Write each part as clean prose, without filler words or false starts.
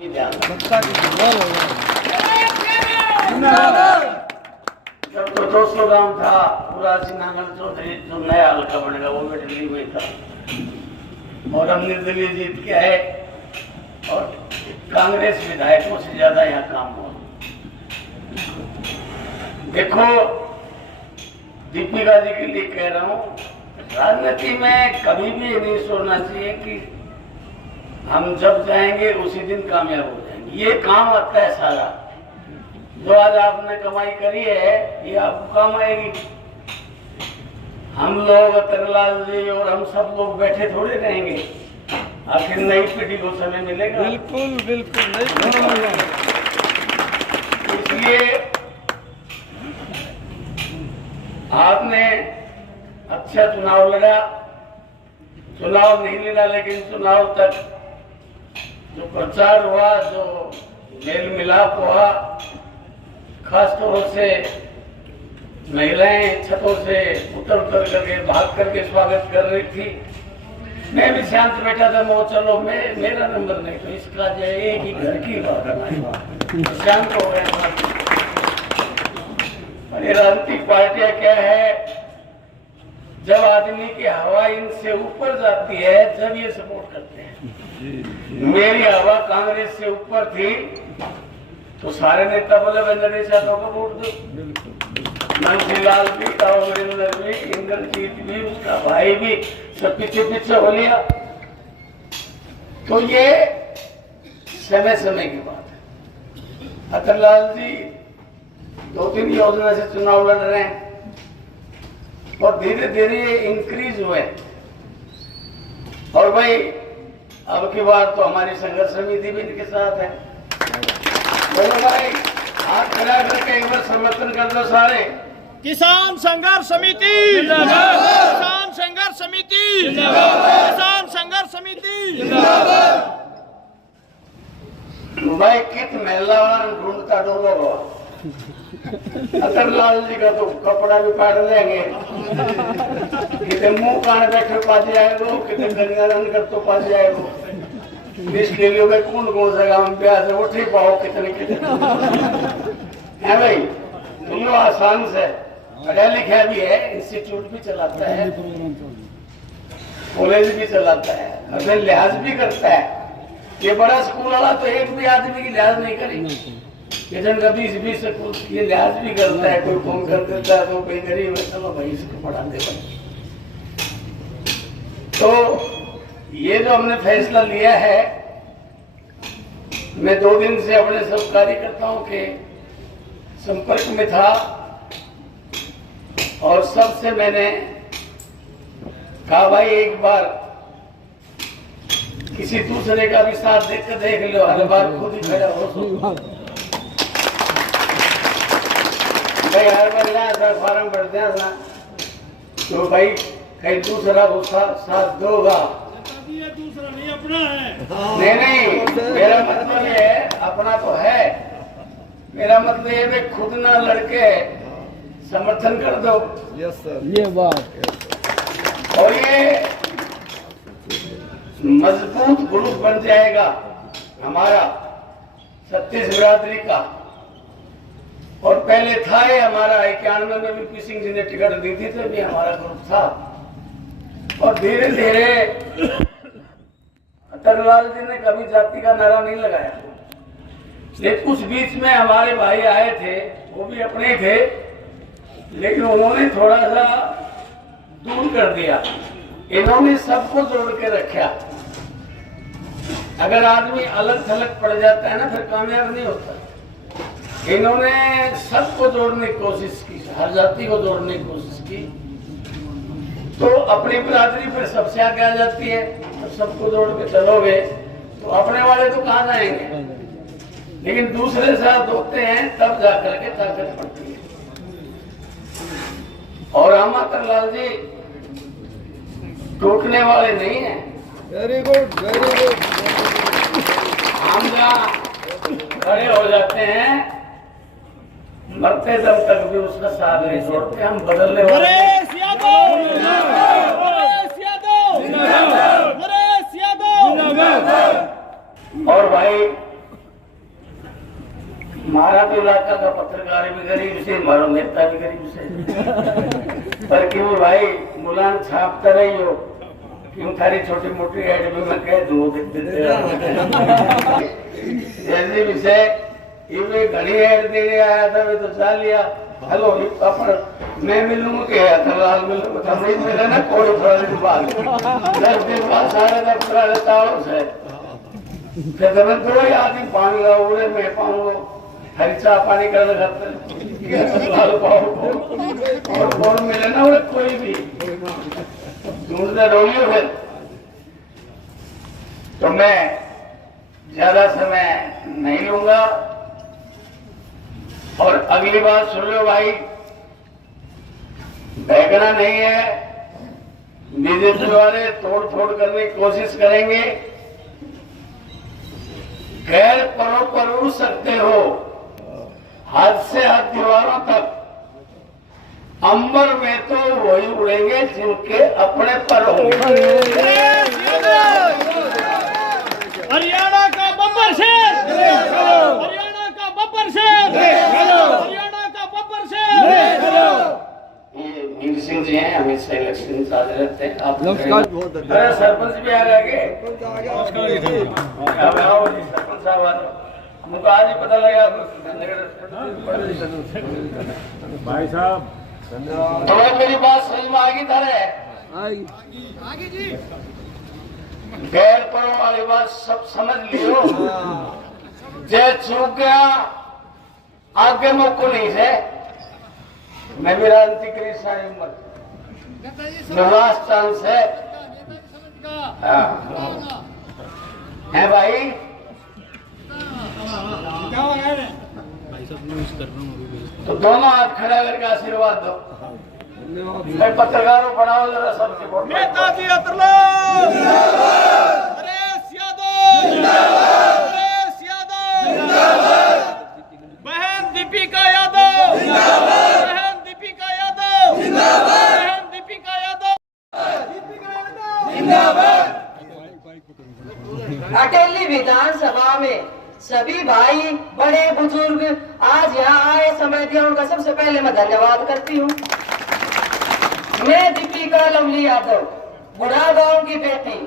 जब तो 200 गांव था पूरा सिंहागढ़ चौधरी जो नया हल्का बनेगा वो में दिल्ली में था और हम निर्दलीय जीत के आए और कांग्रेस विधायकों से ज्यादा यहाँ काम हुआ। देखो दीपिका जी के लिए कह रहा हूँ, राजनीति में कभी भी ये नहीं सोचना चाहिए कि हम जब जाएंगे उसी दिन कामयाब हो जाएंगे। ये काम आता है सारा, जो आज आपने कमाई करी है ये आपको काम आएगी। हम लोग तरलाल जी और हम सब लोग बैठे थोड़े रहेंगे, आखिर नई पीढ़ी को समय मिलेगा। बिल्कुल बिल्कुल नहीं। इसलिए आपने अच्छा चुनाव लड़ा, चुनाव नहीं लड़ा लेकिन चुनाव तक जो प्रचार हुआ, जो मेल मिलाप हुआ, खास तौर से महिलाएं छतों से उतर करके भाग करके स्वागत कर रही थी। मैं भी शांत बैठा था, वो चलो मेरा नंबर नहीं तो इसका जो एक ही घर की बात है, शांत हो गए। ये राजनीतिक पार्टियां क्या है, जब आदमी की हवा इनसे ऊपर जाती है जब ये सपोर्ट करते हैं। मेरी हवा कांग्रेस से ऊपर थी तो सारे नेता बोले नरेश यादव को वोट दो। नंदलाल भी, कावरिंदर भी, इंद्रजीत भी, उसका भाई भी, सब पीछे पीछे हो लिया। तो ये समय समय की बात है। अतरलाल जी 2-3 योजना से चुनाव लड़ रहे हैं और धीरे धीरे इंक्रीज हुए। और भाई अब की बार तो हमारी संघर्ष समिति भी इनके साथ है। बोलो भाई हाथ खड़ा करके एक बार समर्थन कर दो सारे। किसान संघर्ष समिति जिंदाबाद, किसान संघर्ष समिति जिंदाबाद, किसान संघर्ष समिति जिंदाबाद। भाई कित महिला ढूंढता डोलो अतरलाल जी का तो कपड़ा भी पाड़ लेंगे, कितने मुंह कान बैठे पा जाएगा, कितने गंगाधर कर तो पा जाएगा। इसके लिए भाई कौन कौन सा गाँव प्यास है उठ ही पाओ कितने कितने है भाई। तुम लोग आसान से पढ़ा लिखा भी है, इंस्टीट्यूट भी चलाता है, कॉलेज भी चलाता है, अपने लिहाज भी करता है। ये बड़ा स्कूल वाला तो एक भी आदमी की लिहाज नहीं करेगी, किचन का 20-20 स्कूल ये लिहाज भी करता है। कोई फोन कर देता है तो कोई गरीब है, चलो भाई इसको पढ़ा दे। तो ये जो हमने फैसला लिया है, मैं 2 दिन से अपने सब कार्यकर्ताओं के संपर्क में था और सबसे मैंने कहा भाई एक बार किसी दूसरे का भी साथ देख लो, हर बार खुद ही खड़ा हो। भाई हर बार फार्म भरते हैं ना तो भाई कहीं दूसरा को साथ दोगा, दूसरा नहीं अपना है। नहीं मेरा मतलब ये है, अपना तो है, मेरा मतलब ये है खुद ना लड़के समर्थन कर दो। यस सर, ये बात। और ये मजबूत ग्रुप बन जाएगा हमारा छत्तीस बिरादरी का। और पहले था ये हमारा 91 में भी पी सिंह जी ने टिकट दी थी तो भी हमारा ग्रुप था। और धीरे धीरे अतरलाल जी ने कभी जाति का नारा नहीं लगाया, लेकिन कुछ बीच में हमारे भाई आए थे, वो भी अपने थे, लेकिन उन्होंने थोड़ा सा दूर कर दिया। इन्होंने सबको जोड़ के रखा। अगर आदमी अलग थलग पड़ जाता है ना फिर कामयाब नहीं होता। इन्होंने सबको जोड़ने की कोशिश की, हर जाति को जोड़ने की कोशिश की, तो अपनी बिरादरी फिर सबसे आगे आ जाती है। तो सबको जोड़ के चलोगे तो अपने वाले तो कहाँ जाएंगे, लेकिन दूसरे साथ होते हैं तब जाकर के ताकत पड़ती है। और हम अतरलाल जी टूटने वाले नहीं हैं। Very good very good. हम जहाँ खड़े हो जाते हैं मरते दम तक भी उसका साथ नहीं छोड़ते, हम बदलने वाले। नरेश यादव नरेश यादव नरेश यादव। और भाई हमारा तो इलाका का पत्रकार भी गरीब से, हमारा नेता भी गरीब से। पर क्यों भाई मुलान छापता रही हो, क्यों थारी छोटी मोटी एड में मैं कह दूँ जैसे विषय ये घड़ी एड देने आया था, मैं तो चाल लिया। हेलो अपन मैं मिलूंगा क्या था, लाल मिलूंगा था, नहीं मिला ना कोई थोड़ा दिन बाद 10 दिन बाद सारे दफ्तर रहता हूँ से फिर मैं थोड़ा ही आदमी पानी का उड़े मैं पाऊंगा हरी चाह पानी कर लाल पाओ और मिले ना उड़े कोई भी ढूंढते रहोगे फिर। तो मैं ज्यादा समय नहीं लूंगा और अगली बात सुन लो भाई, बहकना नहीं है। बीजेपी वाले तोड़ फोड़ करने की कोशिश करेंगे, गैर परों पर उड़ सकते हो, हद से हद दीवारों तक। अंबर में तो वही उड़ेंगे जिनके अपने पर होंगे। हरियाणा का बब्बर शेर, हरियाणा का बब्बर शेर, हरियाणा का बब्बर शेर। ये मीर सिंह जी हैं, हमेशा इलेक्शन चार्ज रहते हैं। आप अरे सरपंच भी आ गए, सरपंच साहब मुझको आज ही पता लगा भाई साहब। तो मेरी बात समझ में आएगी तारे? आगे जी। गैर परों वाली बात सब समझ लियो। जय चूक गया आगे मुझको नहीं से, मैं मेरा अंतिक्रिया सारी उम्र लास्ट चांस है। है भाई तो दोनों हाथ खड़ा करके आशीर्वाद दो। मैं पत्रकारों पढ़ाओ जरा सबके वोट। नेताजी अतुल्य, नरेश यादव, नरेश यादव, बहन दीपिका यादव, बहन दीपिका यादव, बहन दीपिका यादव। अटेली विधानसभा में सभी भाई बड़े बुजुर्ग आज यहाँ आए, समय दिया, उनका सबसे पहले मैं धन्यवाद करती हूँ। मैं दीपिका लवली यादव, बुढ़ा गांव की बेटी,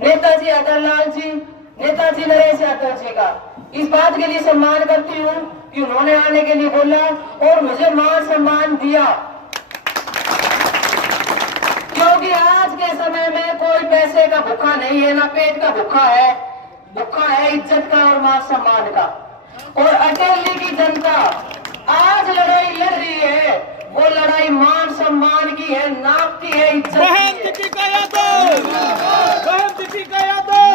नेताजी अदरलाल जी, नेताजी नरेश यादव जी का इस बात के लिए सम्मान करती हूँ कि उन्होंने आने के लिए बोला और मुझे मान सम्मान दिया। क्योंकि आज के समय में कोई पैसे का भूखा नहीं है, ना पेट का भूखा है, भूखा है इज्जत का और मान सम्मान का। और अटेली की जनता आज लड़ाई लड़ रही है, वो लड़ाई मान सम्मान की है, नापती है इज्जत। बहन दीपिका यादव, बहन दीपिका यादव।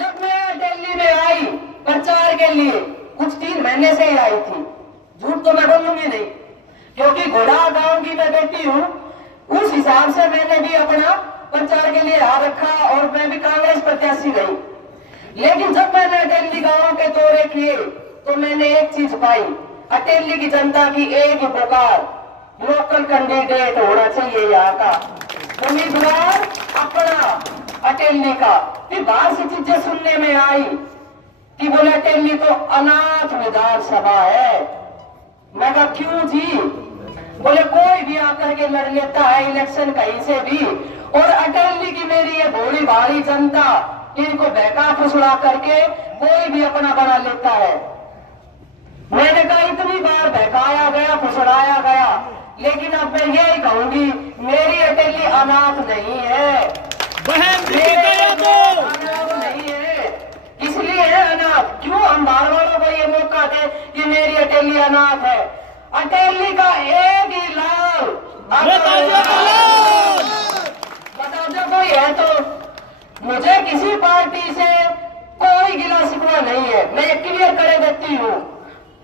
जब मैं अटेली में आई प्रचार के लिए, कुछ 3 महीने से ही आई थी, झूठ तो मैं बोलूंगी नहीं, क्योंकि घोड़ा गांव की मैं बेटी हूँ, उस हिसाब से मैंने भी अपना प्रचार के लिए आ रखा और मैं भी कांग्रेस प्रत्याशी रही। लेकिन जब मैंने अटेली गांव के दौरे किए तो मैंने एक चीज पाई, अटेली की जनता की एक ही पुकार, लोकल कैंडिडेट होना चाहिए यहाँ का उम्मीदवार अपना अटेली का। फिर बाहर से चीजें सुनने में आई कि बोले अटेली तो अनाथ विधानसभा है। मैं कहा क्यों जी? बोले कोई भी आकर के लड़ लेता है इलेक्शन कहीं से भी, और अटेली की मेरी ये भोली भारी जनता इनको बहका फुसला करके कोई भी अपना बना लेता है। मैंने कहा इतनी बार बहकाया गया, फुसलाया गया, लेकिन अब मैं यही कहूंगी मेरी अटेली अनाथ नहीं है, बहन दीपिका यादव अनाथ नहीं है। इसलिए है अनाथ, क्यों हम बार वालों को ये मौका दे कि मेरी अटेली अनाथ है। अटेली का एक ही लाल बता दो कोई है तो। मुझे किसी पार्टी से कोई गिला शिकवा नहीं है, मैं क्लियर कर देती हूँ।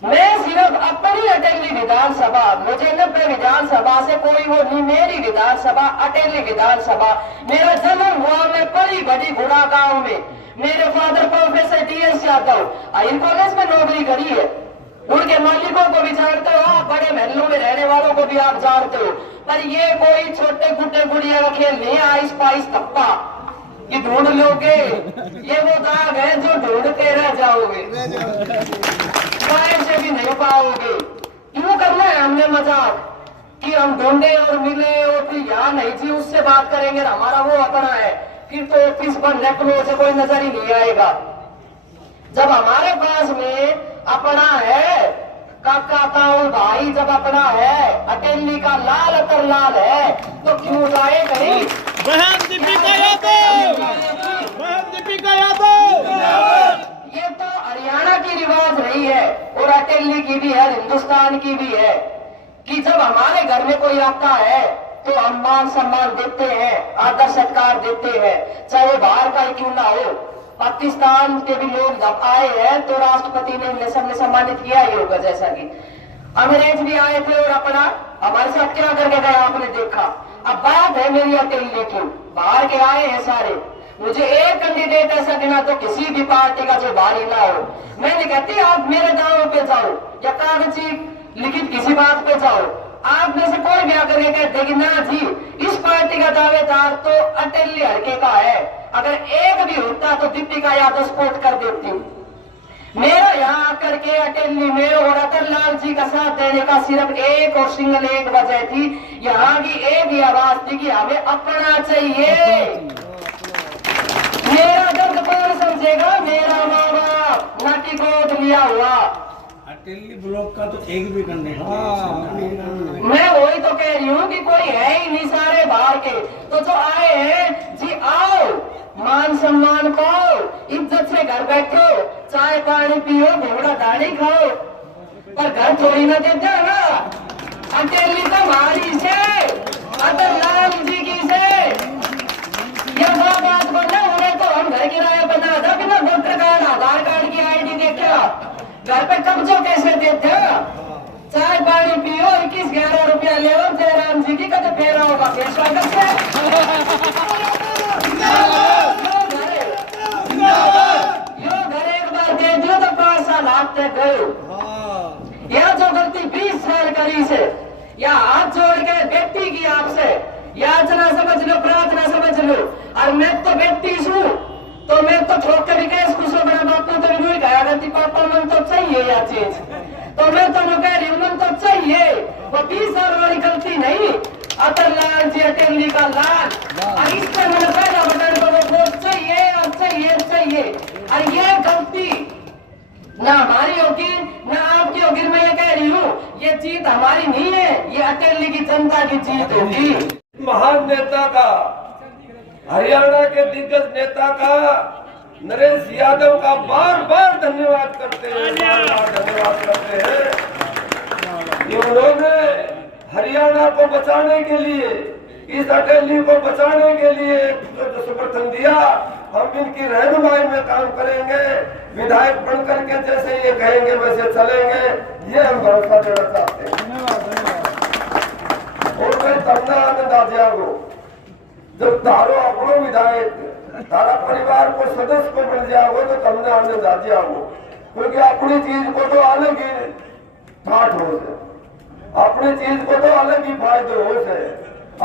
मैं सिर्फ अपनी अटेली विधानसभा, मुझे 90 विधानसभा से कोई वो नहीं, मेरी विधानसभा अटेली विधानसभा। मेरा जन्म हुआ मैं बड़ी बड़ी घोड़ा गांव में, मेरे फादर प्रोफेसर DS यादव आईन कॉलेज में नौकरी करी है, उनके मालिकों को भी जानते हो आप, बड़े महलों में रहने वालों को भी आप जानते हो। पर ये कोई छोटे गुड्डे गुड़िया का खेल नहीं है, आइस पाइस थप्पा ये ढूंढ लोगे, ये वो दाग है जो ढूंढते रह जाओगे। पाओगे। क्यों करना है हमने मजाक कि हम ढूंढे और मिले और फिर यहाँ नहीं जी उससे बात करेंगे, हमारा वो अपना है, फिर तो ऑफिस बंद है, क्लोज है, कोई नजर ही नहीं आएगा। जब हमारे पास में अपना है, काका ताऊ भाई जब अपना है, अटेली का लाल अतर लाल है, तो क्यों जाए कहीं। बहन दीपिका यादव, बहन दीपिका यादव। ये तो हरियाणा की रिवाज नहीं है और अटेली की भी है, हिंदुस्तान की भी है कि जब हमारे घर में कोई आता है तो हम मान सम्मान देते हैं, आदर सत्कार देते हैं, चाहे वो बाहर का ही क्यों ना हो। पाकिस्तान के भी लोग जब आए हैं तो राष्ट्रपति ने इन्हें सबने सम्मानित किया ही होगा, जैसा कि अंग्रेज भी आए थे और अपना हमारे साथ क्या करके गया आपने देखा। अब बात है मेरी अटेली की, बाहर के आए हैं सारे, मुझे एक कैंडिडेट ऐसा देना तो किसी भी पार्टी का जो बाहरी ना हो। मैं नहीं कहती आप मेरे दावों पे जाओ या कागजी लिखित किसी बात पे जाओ, आप में से कोई भी आकर के कहते कि ना जी इस पार्टी का दावेदार तो अटेली हल्के का है, अगर एक भी होता तो दीपिका यादव सपोर्ट कर देती। मेरा यहाँ आकर के अटेली में और अतरलाल जी का साथ देने का सिर्फ एक और सिंगल एक वजह थी, यहाँ की एक ही आवाज थी कि हमें अपना चाहिए। मेरा दर्द कौन समझेगा, मेरा माँ बाप नाटी कोट लिया हुआ। अटेली ब्लॉक का तो एक भी करने मैं वही तो कह रही हूँ कि कोई है ही नहीं, सारे बाहर के। तो जो आए हैं जी आओ, मान सम्मान पाओ, इज्जत से घर बैठो, चाय पानी पियो, घोड़ा दाढ़ी खाओ, पर घर थोड़ी ना देते ना। अटेली तो हमारी से, अतरलाल जी की से, यह बात बोलना उन्हें तो हम घर किराया बना था बिना वोटर कार्ड आधार कार्ड की ID देखा, घर पे कब्जो कैसे देते हो। चाय पानी पियो, 21-11 रुपया ले लो, जयराम जी की कद फेरा होगा फिर स्वागत से। यो घर एक बार दे दो तो 5 साल हाथ तक गए। यह जो गलती 20 साल करी से, या हाथ जोड़ के बेटी की आपसे याचना समझ लो, प्रार्थना समझ लो। और मैं तो बेटी हूँ तो मैं तो ठोक कर गैस कुछ बड़ा बापू तो भी गया करती, पापा मन तो चाहिए या चीज, तो मैं तो कह रही हूँ मन तो चाहिए। वो 20 साल वाली गलती नहीं, अतरलाल जी अटेली का लाल, और इस पर मैंने पहला बटन को वोट चाहिए और चाहिए चाहिए। और ये गलती ना हमारी होगी ना आपकी होगी। मैं ये कह रही हूँ ये जीत हमारी नहीं है, ये अटेली की जनता की जीत होगी। महान नेता का, हरियाणा के दिग्गज नेता का, नरेश यादव का बार बार धन्यवाद करते हैं, बार बार धन्यवाद करते हैं। उन्होंने हरियाणा को बचाने के लिए, इस अटेली को बचाने के लिए जो समर्थन दिया, हम इनकी रहनुमाई में काम करेंगे, विधायक बन करके जैसे ये कहेंगे वैसे चलेंगे, ये हम भरोसा देना चाहते हैं। और मैं तमना आनंद आ जाओ जब तारो अपनो विधायक तारा परिवार को सदस्य को मिल जाओगे तो तमने आनंद आ जाओ, क्योंकि अपनी चीज को तो अलग ही ठाठ हो से, अपनी चीज को तो अलग ही फायदे हो से,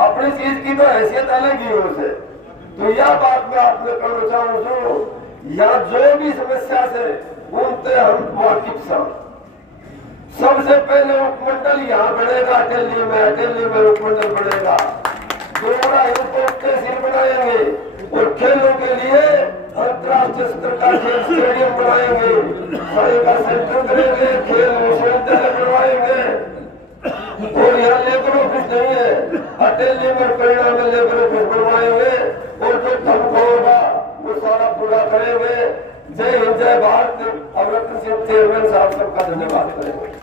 अपनी चीज की तो हैसियत अलग ही हो से। तो यह बात मैं आपने कहना चाहूँ जो यहाँ जो भी समस्या से उनसे हम वाकिफ सब। सबसे पहले उपमंडल यहाँ बढ़ेगा अटेली में, अटेली में उपमंडल बढ़ेगा, दोबारा एयरपोर्ट तहसील बनाएंगे और खेलों के लिए अंतर्राष्ट्रीय स्तर का स्टेडियम बनाएंगे, खेल का सेंटर करेंगे, खेल विश्वविद्यालय बनवाएंगे। और यहाँ लेबर ऑफिस नहीं है, अटेली में परिणाम में लेबर ऑफिस बनवाएंगे और जो धमको होगा वो सारा पूरा करेंगे। जय हिंद, जय भारत। अमृत सिंह चेयरमैन साहब सबका धन्यवाद करेंगे।